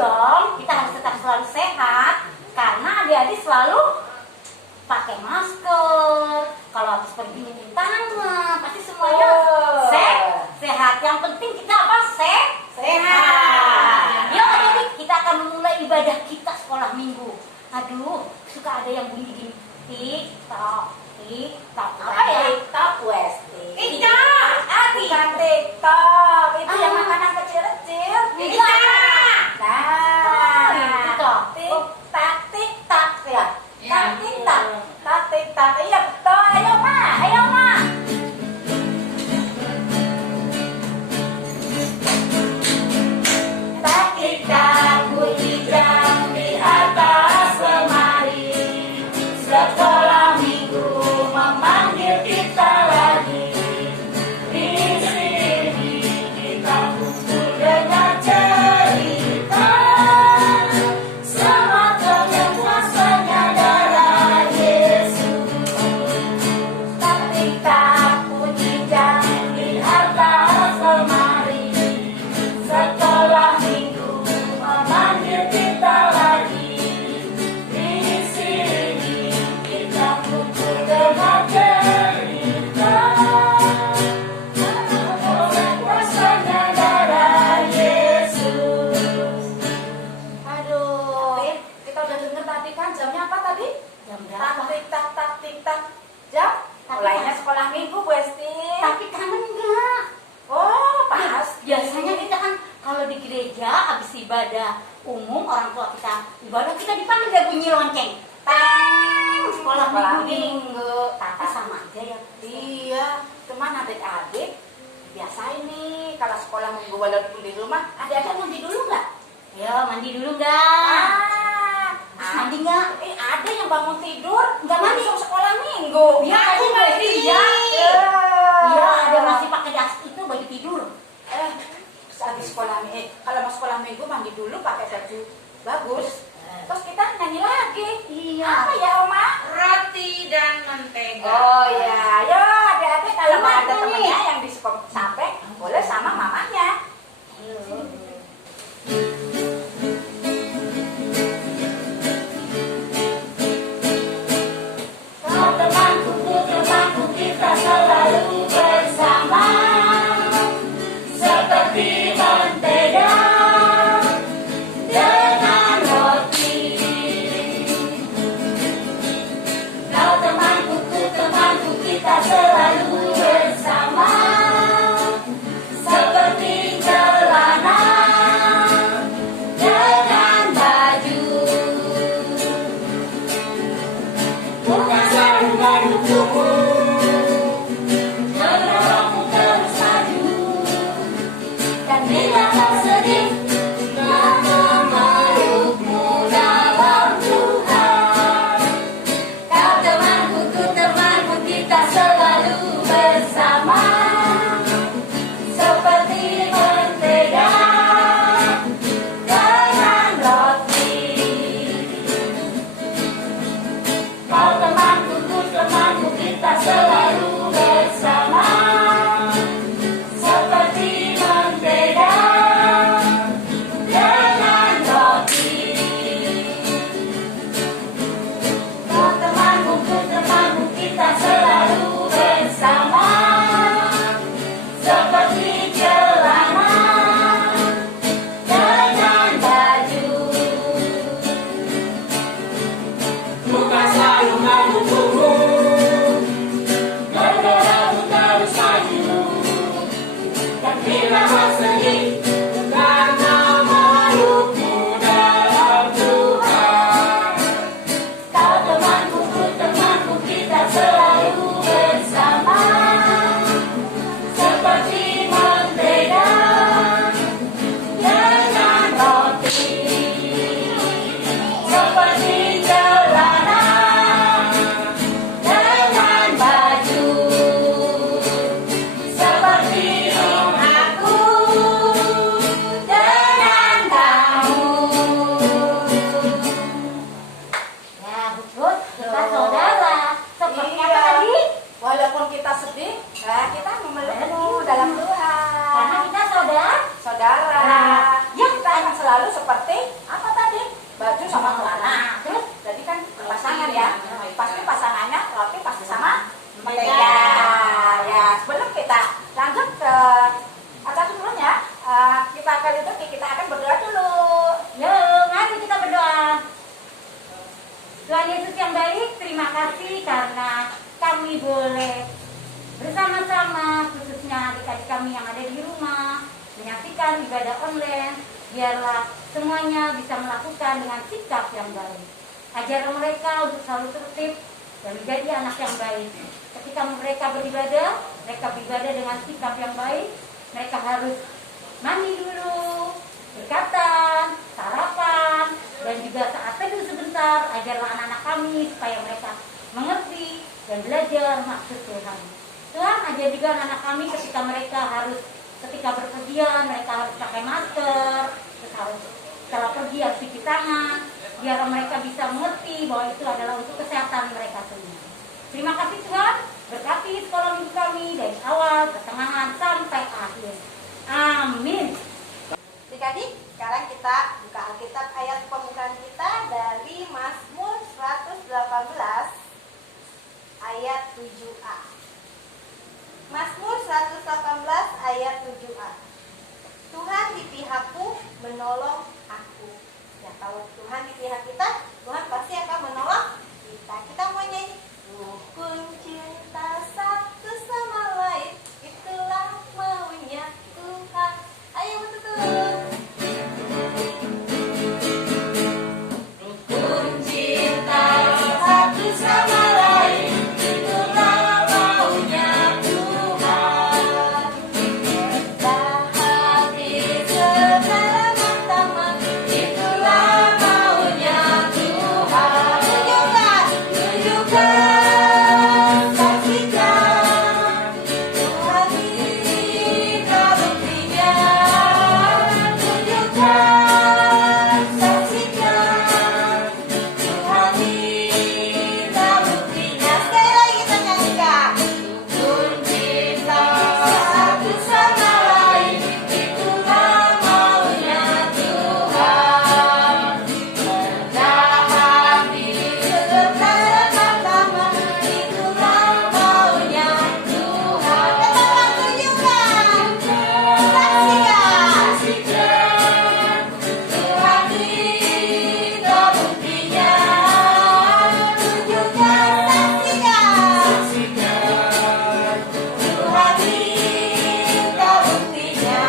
dong, kita harus tetap selalu sehat karena adik-adik selalu pakai masker. Kalau habis pergi cuci tangan, pasti semuanya sehat. Yang penting kita apa? Sehat. Yuk adik-adik, kita akan memulai ibadah kita sekolah minggu. Aduh, suka ada yang bunyi gini. TikTok. Apa ya? TikTok wes. TikTok. Bukan TikTok. Itu yang makanan kecil-kecil. TikTok. Nah, itu toh. TikTok ya. TikTok. Iya betul. Ayo Ma. Tak bunyi jam di atas lemari. Sekolah minggu memanggil kita lagi. Di sini kita kumpul dengan cerita. Semakin kuasanya darah Yesus. Tak bunyi jam di atas lemari. Sekolah minggu memanggil kita lagi. Di sini kita kumpul dengan cerita. Kuasanya darah Yesus. Aduh, kita udah denger tadi kan jamnya apa tadi? Jam berapa? Tak. Jam? Mulainya sekolah minggu, Bu Esti. Tapi kangen enggak? Oh, pas. Biasanya kita kan kalau di gereja habis ibadah umum orang tua kita ibadah kita dipanggil dia bunyi lonceng. Tang, sekolah minggu. Tapi sama aja ya. Iya, cuman adik-adik biasain nih kalau sekolah minggu walaupun di rumah, adik-adik mandi dulu nggak? Ya mandi dulu enggak? Mandi enggak? Ada yang bangun tidur Nggak mandi. langsung sekolah minggu. Ya, aku mandi. Iya. Iya, ada masih pakai jas itu baju tidur. Terus habis sekolah kalau mau sekolah minggu mandi dulu pakai baju bagus. Terus kita nyanyi lagi. Iya. Apa ya Oma? Roti dan mentega. Oh ya, yo adik-adik kalau Gimana ada nih? temennya yang di samping boleh sama mamanya. Temanku kita selalu bersama seperti mentega dengan roti. Kau temanku kita selalu bersama seperti celana dengan baju. Bukan selalu mendukungmu, menolongmu terus maju. Dan bila kau sedih, kau memelukmu dalam Tuhan. Kau temanku kita selalu bersama seperti mentega dengan roti. Kau temanku kita selalu bersama seperti mentega dengan roti. Kau temanku kita selalu bersama seperti celana dengan baju. Bukan selalu mendukungmu, mendorongmu terus maju. Dan bila kau sedih, karena memelukmu dalam Tuhan. Kau temanku kita selalu bersama seperti mentega dengan roti. Seperti celana dengan baju. Seperti aku dengan kamu. Ya betul, kita saudara. Seperti apa Iya. tadi? Walaupun kita sedih, kita memelukmu dalam Tuhan. Karena kita saudara. Saudara, Nah, ya. kita akan selalu seperti kita lanjut ke acara dulu ya. Kita akan kita akan berdoa dulu. Yuk, mari kita berdoa. Tuhan Yesus yang baik, terima kasih karena kami boleh bersama-sama, khususnya adik-adik kami yang ada di rumah, menyaksikan ibadah online. Biarlah semuanya bisa melakukan dengan sikap yang baik. Ajar mereka untuk selalu tertib dan menjadi anak yang baik. Ketika mereka beribadah dengan sikap yang baik. Mereka harus mandi dulu, berkatan, sarapan, dan juga saat teduh sebentar. Ajarlah anak-anak kami supaya mereka mengerti dan belajar maksud Tuhan. Tuhan, ajar juga anak-anak kami ketika berpergian mereka harus pakai masker, terus harus setelah pergi harus cuci tangan, biar mereka bisa mengerti bahwa itu adalah untuk kesehatan mereka semua. Terima kasih Tuhan, berkati sekolah minggu kami dari awal, pertengahan, sampai akhir. Amin. Adik-adik, sekarang kita buka Alkitab ayat pembukaan kita dari Mazmur 118 ayat 7a. Mazmur 118 ayat 7a. Tuhan di pihakku, menolong aku. Ya, kalau Tuhan di pihak kita, Tuhan pasti akan menolong kita. Kita mau nyanyi. Rukun cinta satu sama lain, itulah maunya Tuhan. Ayo betul. Rukun cinta satu sama lain, itulah maunya Tuhan. Rendah hati segala pertama, itulah maunya Tuhan. Tunjukkan, saksikan, Tuhan kita buktinya. Tunjukkan, saksikan, Tuhan kita buktinya. Sekali lagi kita nyanyikan. Rukun cinta satu sama lain, itulah maunya Tuhan. Rendah hati sementara pertama, itulah maunya Tuhan. Katakan tunjukkan, saksikan, Tuhan kita buktinya. Tunjukkan, saksikan, Tuhan kita buktinya.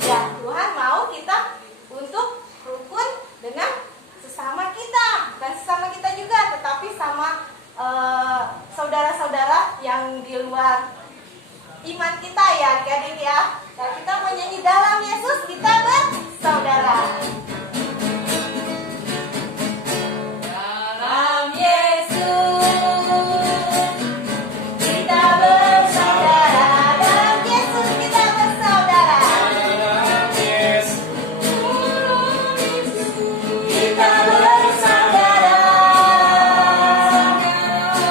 Ya, Tuhan mau kita untuk rukun dengan sesama kita, bukan sesama kita juga, tetapi sama saudara-saudara yang di luar iman kita ya, adik-adik ya. Nah, kita mau nyanyi dalam Yesus kita bersaudara. Dalam Yesus kita bersaudara. Dalam Yesus kita bersaudara. Kita bersaudara.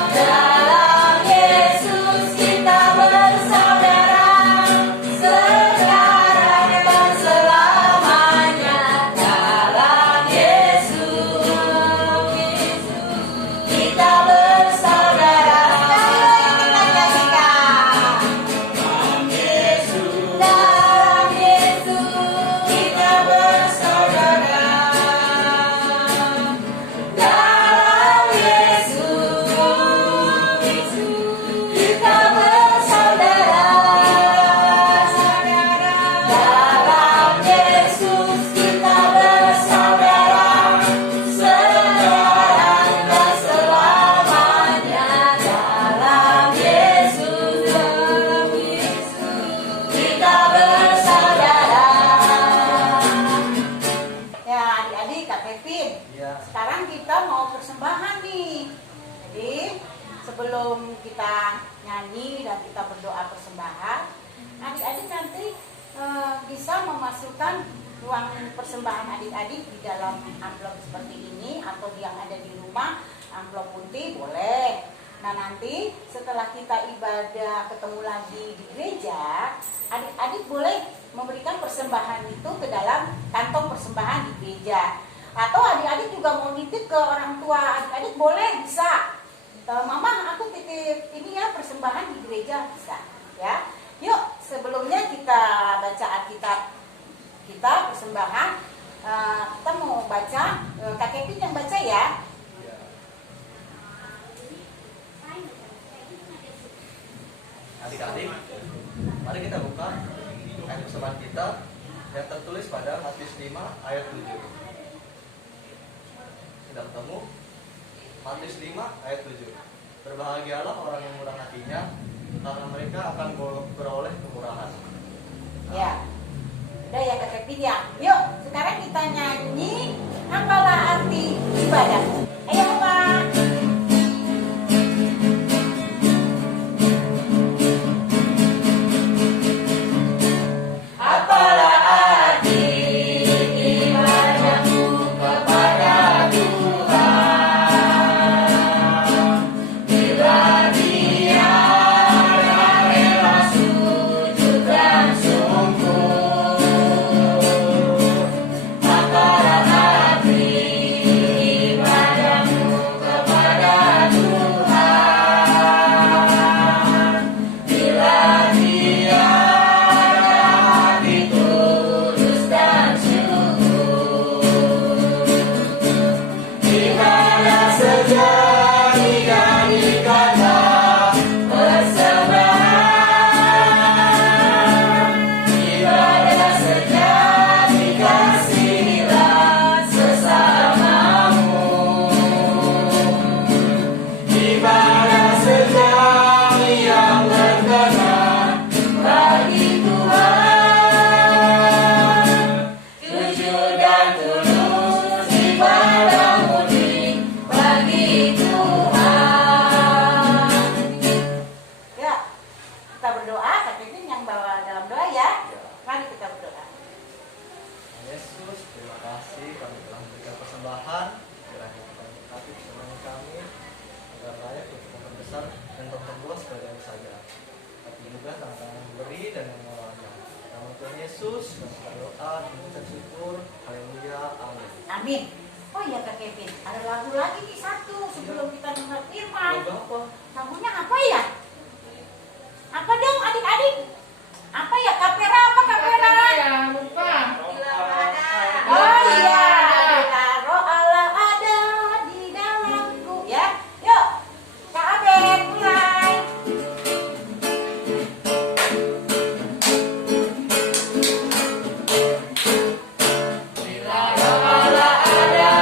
Dalam Yesus kita bersaudara. Sekarang dan selamanya. Dalam Yesus kita bersaudara. Sekali lagi kita nyanyikan. Dalam Yesus kita bersaudara. Dalam Yesus kita bersaudara. Dalam Yesus kita bersaudara. Sekarang dan selamanya. Dalam Yesus kita bersaudara. Ya, adik-adik, Kak Kevin. Sekarang kita mau persembahan nih. Jadi sebelum kita nyanyi dan kita berdoa persembahan, adik-adik nanti bisa memasukkan uang persembahan adik-adik di dalam amplop seperti ini, atau yang ada di rumah amplop putih boleh. Nah, nanti setelah kita ibadah ketemu lagi di gereja, adik-adik boleh memberikan persembahan itu ke dalam kantong persembahan di gereja. Atau adik-adik juga mau nitip ke orang tua adik-adik boleh, bisa. Mama aku titip ini ya persembahan di gereja, bisa ya. Yuk sebelumnya kita baca Alkitab kita persembahan. Kita mau baca, Kak Kevin yang baca ya. Adik-adik, mari kita buka ayat persembahan kita yang tertulis pada Matius 5 ayat 7. Sudah ketemu? Matius 5 ayat 7. Berbahagialah orang yang murah hatinya, karena mereka akan beroleh kemurahan. Ya, udah ya Kak Kevin ya. Yuk, sekarang kita nyanyi apalah arti ibadah. Ayo Pak. Apalah arti ibadahmu kepada Tuhan, bila Dia rela sujud dan sungguh. Apalah arti ibadahmu kepada Tuhan, bila Dia tulus dan sungguh. Ibadah sejati jadikanlah persembahan. Ibadah sejati kasihilah sesamamu. Ibadah sejati yang berkenan bagi Tuhan. Jujur dan tulus ibadah murni bagi Tuhan. Ya, kita berdoa. Kak Kevin yang bawa dalam doa ya. Mari kita berdoa. Yesus, terima kasih kami telah memberikan persembahan. Kiranya Tuhan memberkati persembahan kami agar layak untuk membesar dan berbuah sekalian saja. Tapi juga tantangan memberi dan mengelolanya. Nama Tuhan Yesus, dan kita doa dan mengucap syukur. Haleluya, amin. Amin. Oh iya Kak Kevin, ada lagu lagi nih satu sebelum kita dengar firman. Lagunya apa ya? Apa dong adik-adik? Apa ya? Kapera apa kapera? Ya, lupa. Oh iya, bila roh Allah ada di dalamku ya. Yuk, Kak Abed mulai. Bila roh Allah ada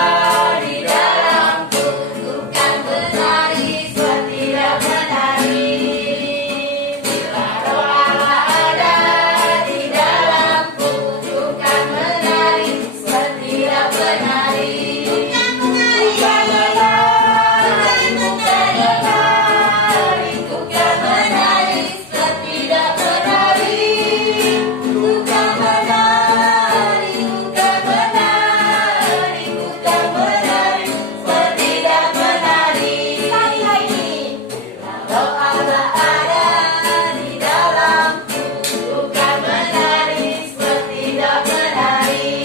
di dalamku, bukan menari setiap menari. Bila roh Allah ada di dalamku, bukan menari setiap menari. Bukan menari, bukan menari, bukan menari setiap menari. Bukan menari, bukan menari, bukan menari setiap menari. Sekali lagi. Kalau Allah ada di dalamku, bukan menari setiap menari.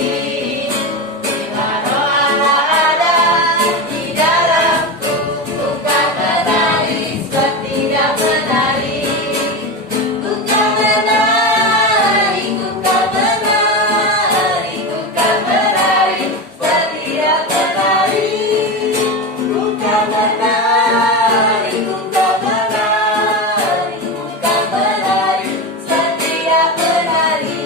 Bila roh Allah ada di dalamku, bukan menari setiap menari. Bukan menari, bukan menari, bukan menari setiap menari. Bukan menari, bukan menari, bukan menari setiap menari.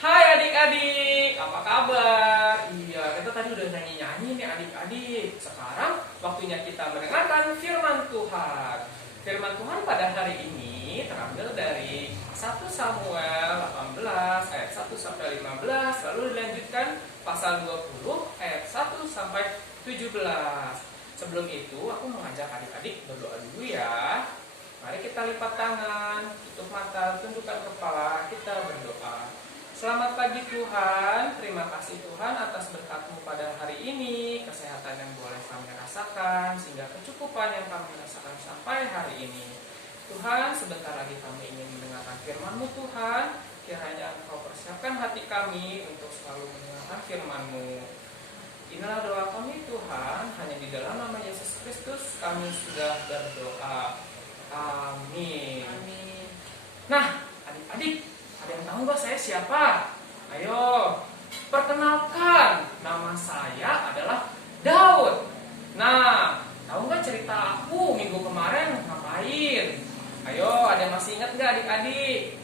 Hai adik-adik, apa kabar? Iya, kita tadi udah nyanyi-nyanyi nih adik-adik. Sekarang waktunya kita mendengarkan firman Tuhan. Firman Tuhan pada hari ini terambil dari 1 Samuel 18 ayat 1 sampai 15, lalu dilanjutkan pasal 20 ayat 1 sampai 17. Sebelum itu aku mengajak adik-adik berdoa dulu ya. Mari kita lipat tangan, tutup mata, tundukkan kepala, kita berdoa. Selamat pagi Tuhan, terima kasih Tuhan atas berkat-Mu pada hari ini, kesehatan yang boleh kami rasakan, sehingga kecukupan yang kami rasakan sampai hari ini. Tuhan, sebentar lagi kami ingin mendengarkan firman-Mu Tuhan, kiranya Engkau persiapkan hati kami untuk selalu mendengarkan firman-Mu. inilah doa kami Tuhan, hanya di dalam nama Yesus Kristus kami sudah berdoa. Amin. Nah, adik-adik, ada yang tahu nggak saya siapa? Ayo, perkenalkan, nama saya adalah Daud. Nah, tahu nggak cerita aku minggu kemarin ngapain? Ayo, ada yang masih ingat nggak adik-adik?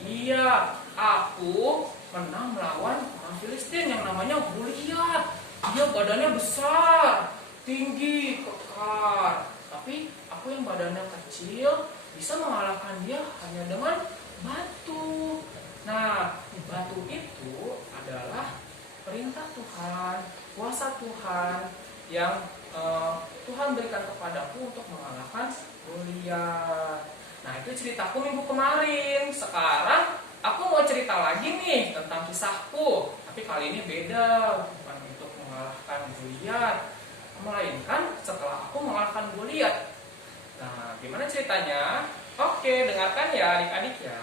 Iya, aku menang melawan orang Filistin yang namanya Goliat. Dia badannya besar, tinggi, kekar. Tapi aku yang badannya kecil bisa mengalahkan dia hanya dengan batu. Nah, batu itu adalah perintah Tuhan, kuasa Tuhan yang Tuhan berikan kepadaku untuk mengalahkan Goliat. Nah, itu ceritaku minggu kemarin. Sekarang aku mau cerita lagi nih tentang kisahku. Tapi kali ini beda, bukan untuk mengalahkan Goliat, melainkan setelah aku mengalahkan Goliat. Nah, gimana ceritanya? Oke, dengarkan ya adik-adik ya.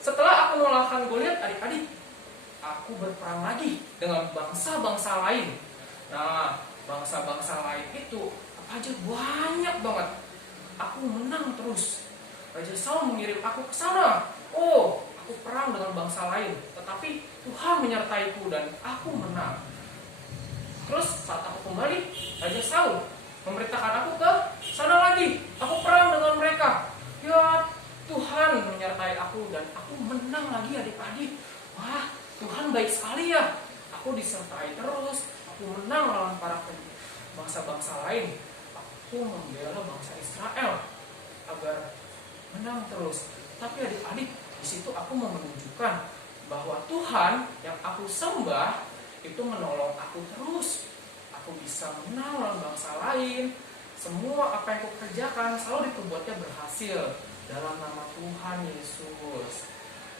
Setelah aku mengalahkan Goliat, adik-adik, aku berperang lagi dengan bangsa-bangsa lain. Nah, bangsa-bangsa lain itu apa aja banyak banget. Aku menang terus. Raja Saul mengirim aku ke sana. Oh, aku perang dengan bangsa lain, tetapi Tuhan menyertaiku dan aku menang. Terus saat aku kembali, Raja Saul memerintahkan aku ke sana lagi. Aku perang dengan mereka. Ya, Tuhan menyertai aku dan aku menang lagi adik-adik. Wah, Tuhan baik sekali ya. Aku disertai terus. Aku menang lawan para bangsa-bangsa lain. Aku membela bangsa Israel agar menang terus. Tapi adik-adik, di situ aku mau menunjukkan bahwa Tuhan yang aku sembah itu menolong aku terus. Aku bisa menang lawan bangsa lain. Semua apa yang aku kerjakan selalu diperbuatnya berhasil dalam nama Tuhan Yesus.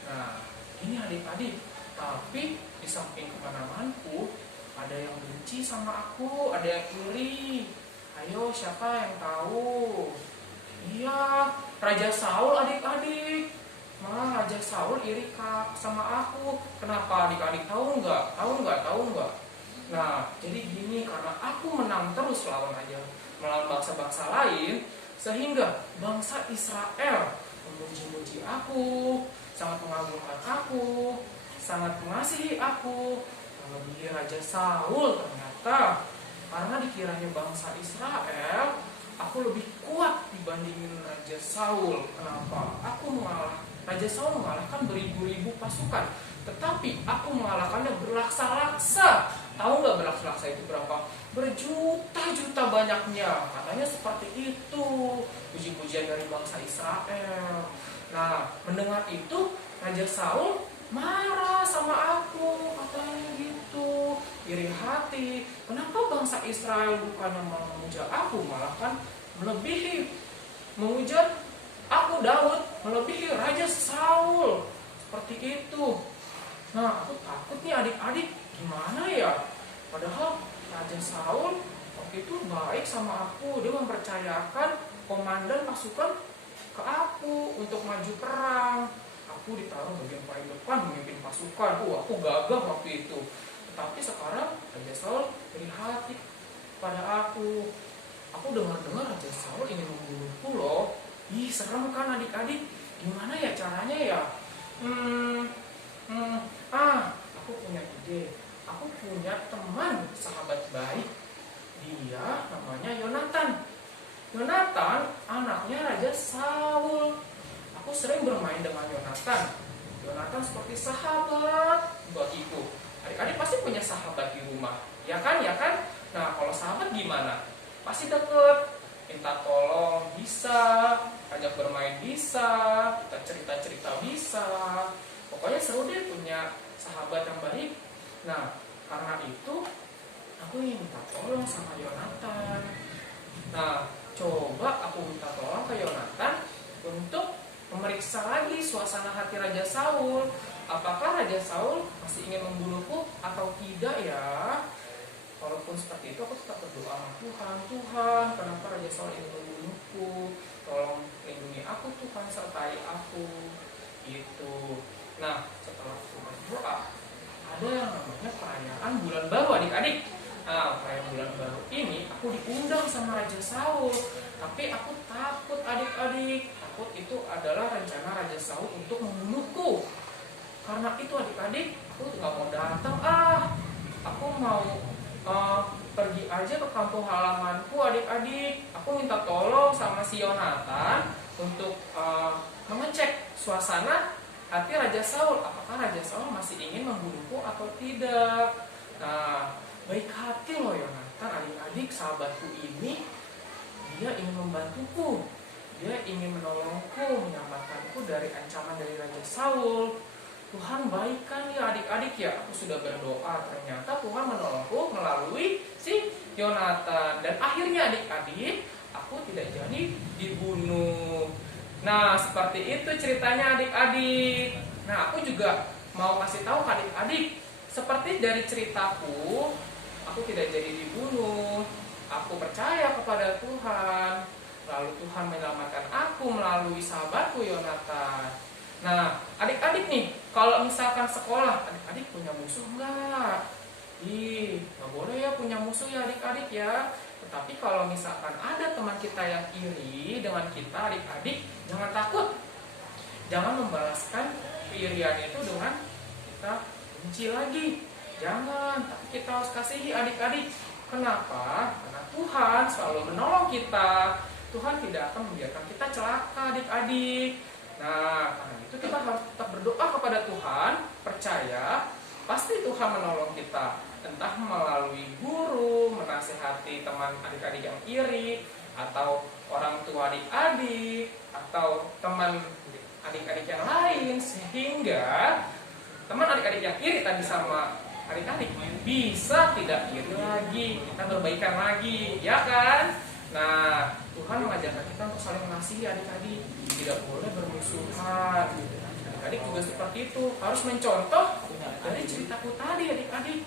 Nah, ini adik-adik. Tapi di samping kemanamanku, ada yang benci sama aku, ada yang iri. Ayo, siapa yang tahu? Iya, Raja Saul adik-adik. Malah Raja Saul iri sama aku. Kenapa adik-adik tahu nggak? Tahu nggak? Nah, jadi gini, karena aku menang terus melawan bangsa-bangsa lain, sehingga bangsa Israel memuji-muji aku, sangat mengagungkan aku, sangat mengasihi aku. Melebihi Raja Saul ternyata, karena dikiranya bangsa Israel aku lebih kuat dibandingin Raja Saul. Kenapa? Raja Saul mengalahkan beribu-ribu pasukan, tetapi aku mengalahkannya berlaksa-laksa. Tahu nggak berlaksa-laksa itu berapa? Berjuta-juta banyaknya. Katanya seperti itu puji-pujian dari bangsa Israel. Nah, mendengar itu Raja Saul marah sama aku, katanya gitu, iri hati. Kenapa bangsa Israel bukannya memuja aku, malah kan melebihi, memuja aku Daud, melebihi Raja Saul. Seperti itu. Nah, aku takut nih adik-adik, gimana ya? Padahal Raja Saul waktu itu baik sama aku. Dia mempercayakan komandan pasukan ke aku untuk maju perang. Aku ditaruh bagian paling depan memimpin pasukan. Aku gagah waktu itu. Tetapi sekarang Raja Saul iri hati pada aku. Aku dengar-dengar Raja Saul ingin membunuhku loh. Ih, serem kan adik-adik? Gimana ya caranya ya? Aku punya ide. Aku punya teman sahabat baik. Dia namanya Yonatan. Yonatan anaknya Raja Saul. Aku sering bermain dengan Yonatan. Yonatan seperti sahabat bagiku. Adik-adik pasti punya sahabat di rumah, ya kan? Nah, kalau sahabat gimana? Pasti deket, minta tolong bisa, ajak bermain bisa, kita cerita-cerita bisa. Pokoknya seru deh punya sahabat yang baik. Nah, karena itu aku ingin minta tolong sama Yonatan. Nah, coba aku minta tolong ke Yonatan untuk memeriksa lagi suasana hati Raja Saul. Apakah Raja Saul masih ingin membunuhku atau tidak ya? Walaupun seperti itu, aku tetap berdoa sama Tuhan. Tuhan, kenapa Raja Saul ingin membunuhku? Tolong lindungi aku Tuhan, sertai aku. Gitu. Nah, setelah aku berdoa, ada yang namanya perayaan bulan baru adik-adik. Nah, perayaan bulan baru ini aku diundang sama Raja Saul. Tapi aku takut adik-adik. Takut itu adalah rencana Raja Saul untuk membunuhku. Karena itu adik-adik, aku nggak mau datang. Aku mau pergi aja ke kampung halamanku adik-adik. Aku minta tolong sama si Yonatan untuk mengecek suasana hati Raja Saul. Apakah Raja Saul masih ingin membunuhku atau tidak? Nah, baik hati loh Yonatan, adik-adik, sahabatku ini. Dia ingin membantuku. Dia ingin menolongku, menyelamatkanku dari ancaman dari Raja Saul. Tuhan baik kan ya adik-adik ya. Aku sudah berdoa, ternyata Tuhan menolongku melalui si Yonatan. Dan akhirnya adik-adik, aku tidak jadi dibunuh. Nah, seperti itu ceritanya adik-adik. Nah, aku juga mau kasih tahu ke adik-adik, seperti dari ceritaku, aku tidak jadi dibunuh. Aku percaya kepada Tuhan. Lalu Tuhan menyelamatkan aku melalui sahabatku Yonatan. Nah, adik-adik nih, kalau misalkan sekolah, adik-adik punya musuh enggak? Nggak boleh ya punya musuh ya adik-adik ya. Tetapi kalau misalkan ada teman kita yang iri dengan kita adik-adik, jangan takut. Jangan membalaskan keirian itu dengan kita benci lagi. Jangan, tapi kita harus kasihi adik-adik. Kenapa? Karena Tuhan selalu menolong kita. Tuhan tidak akan membiarkan kita celaka adik-adik. Nah, karena itu kita harus tetap berdoa kepada Tuhan, percaya pasti Tuhan menolong kita. Entah melalui guru, menasihati teman adik-adik yang iri, atau orang tua adik-adik, atau teman adik-adik yang lain, sehingga teman adik-adik yang iri tadi sama adik-adik bisa tidak iri lagi, kita berbaikan lagi, ya kan? Nah, Tuhan mengajarkan kita untuk saling mengasihi adik-adik, tidak boleh bermusuhan. Adik-adik juga seperti itu, harus mencontoh dari ceritaku tadi adik-adik.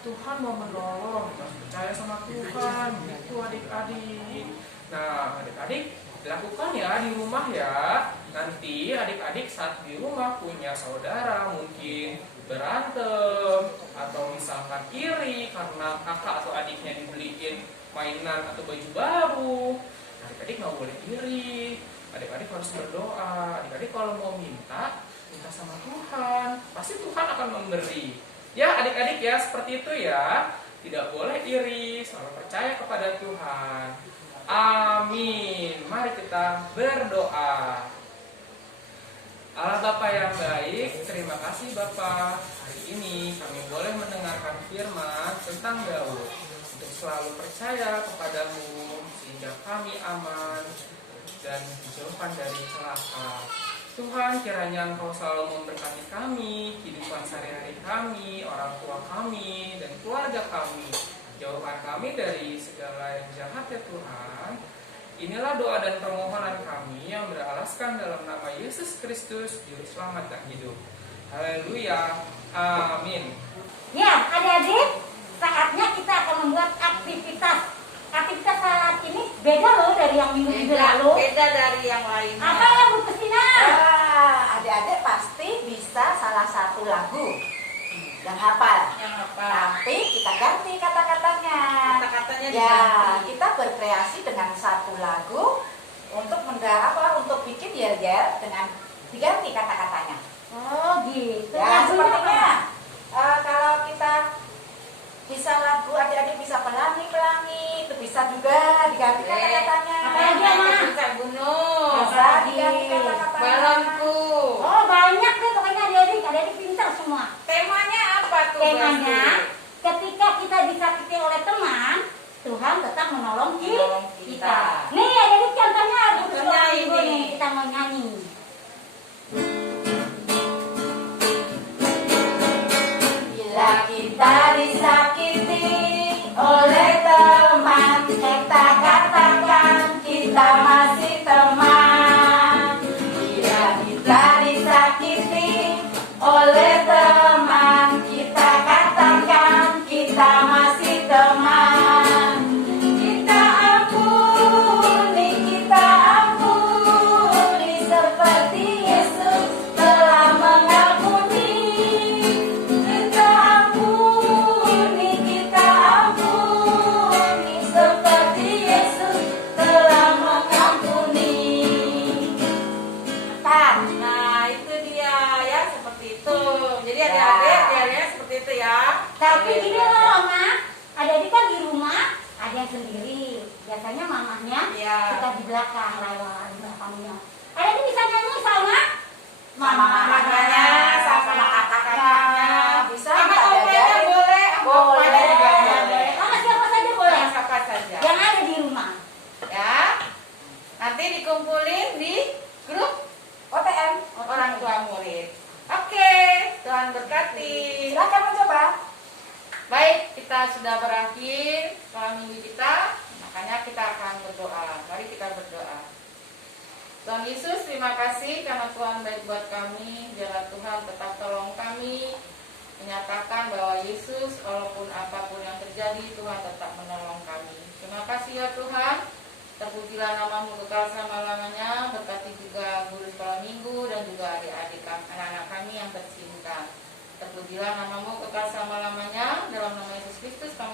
Tuhan mau menolong, harus percaya sama Tuhan, itu adik-adik. Nah, adik-adik dilakukan ya di rumah ya. Nanti adik-adik saat di rumah punya saudara mungkin berantem atau misalkan iri karena kakak atau adiknya dibeliin mainan atau baju baru, adik-adik nggak boleh iri. Adik-adik harus berdoa. Adik-adik kalau mau minta sama Tuhan, pasti Tuhan akan memberi. Ya adik-adik ya, seperti itu ya. Tidak boleh iri, selalu percaya kepada Tuhan. Amin. Mari kita berdoa. Allah Bapa yang baik, terima kasih Bapa. Hari ini kami boleh mendengarkan firman tentang Daud. Untuk selalu percaya kepadamu sehingga kami aman dan dijauhkan dari celaka. Tuhan, kiranya Engkau selalu memberkati kami, kehidupan sehari-hari kami, orang tua kami, dan keluarga kami. Jauhkan kami dari segala yang jahat ya Tuhan. Inilah doa dan permohonan kami yang beralaskan dalam nama Yesus Kristus, Juru Selamat dan Hidup. Haleluya. Amin. Ya, adik-adik, saatnya kita akan membuat aktivitas. Aktivitas saat ini beda loh dari yang minggu lalu. Beda dari yang lainnya. Apa yang Bu Kristina? Adik-adik pasti bisa salah satu lagu yang hafal. Yang apa? Tapi kita ganti kata-katanya. Kata-katanya Ya, diganti. kita berkreasi dengan satu lagu untuk untuk bikin yel-yel dengan diganti kata-katanya. Oh gitu. Ya, Lagunya sepertinya apa? kalau kita bisa lagu adik-adik bisa pelangi-pelangi, itu bisa juga diganti kata-katanya. Apa lagi, Ma? Bisa gunung. Bisa diganti kata-katanya. Balonku. Oh banyak deh pokoknya adik-adik pintar semua. Temanya apa tuh? Temanya, Basti? ketika kita disakiti oleh teman, Tuhan tetap menolong Menolong kita. kita. Nih, jadi contohnya Contohnya ini ini. kita mau nyanyi. tengahnya, Iya. kita di belakang lewat di belakangnya. Ini bisa nyanyi sama Sama mamanya, sama kakaknya, bisa Sama minta opanya diajarin. boleh, sama opanya juga boleh. Sama siapa saja boleh. Sama siapa saja. Yang ada di rumah. Ya. Nanti dikumpulin di grup OTM. orang tua murid. Oke, Tuhan berkati. Silakan mencoba. Baik, kita sudah berakhir sekolah minggu kita, makanya kita akan berdoa. Mari kita berdoa. Tuhan Yesus, terima kasih karena Tuhan baik buat kami. Biarlah Tuhan tetap tolong kami, menyatakan bahwa Yesus walaupun apapun yang terjadi, Tuhan tetap menolong kami. Terima kasih ya Tuhan. Terpujilah namamu kekal selama-lamanya. Berkati juga guru sekolah minggu dan juga adik-adik anak-anak kami yang tercinta. Terpujilah namamu kekal selama-lamanya. Dalam nama Yesus Kristus kami